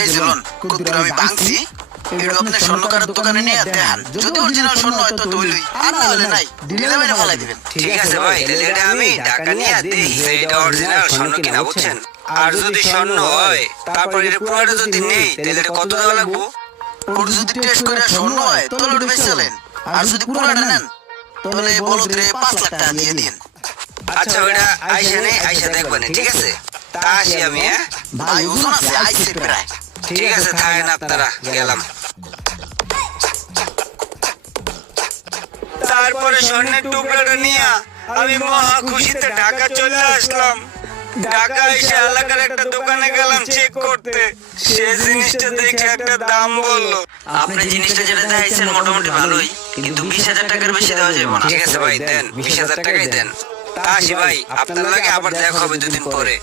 এই যে লোন কুদ্দুর আমি ভাঙছি, এগুলো আপনি স্বর্ণকারের দোকানে নিয়ে দেখান। যদি অরিজিনাল স্বর্ণ হয় তো তৈলই, আর না হলে নাই, ঢিলে মেরে ফালাই দিবেন। ঠিক আছে ভাই, তাহলে এটা আমি ঢাকা নিয়ে দেখি যে এটা অরিজিনাল স্বর্ণ কিনা, বুঝছেন? আর যদি স্বর্ণ হয় তারপর এটা পুরোটা যদি নেই তাহলে এটা কত টাকা লাগবো? ওর যদি টেস্ট করে স্বর্ণ হয় তাহলে ওটা বেশি চলেন, আর যদি পুরোটা নেন তাহলে বলদরে 5 লাখ টাকা দিয়ে দিন। আচ্ছা ওইটা আইসা নেই, আইসা দেখবেন, ঠিক আছে? তা আসি আমি, হ্যাঁ ভাই ওজন আছে আইসে প্রায়। ঠিক আছে, থাকেন আপনারা, গেলাম। তারপরে স্বর্ণের টুকরাটা নিয়ে আমি মহা খুশিতে ঢাকা চলে আসলাম। ঢাকা এসে এলাকার একটা দোকানে গেলাম চেক করতে। সে জিনিসটা দেখে একটা দাম বললো। আপনি জিনিসটা যেটা দেখাইছেন মোটামুটি ভালোই, কিন্তু 20,000 টাকার বেশি দেওয়া যাবে না। ঠিক আছে ভাই, দেন 20,000 টাকাই দেন। তা আসি ভাই, আপনার লাগে আবার দেখা হবে দুদিন পরে।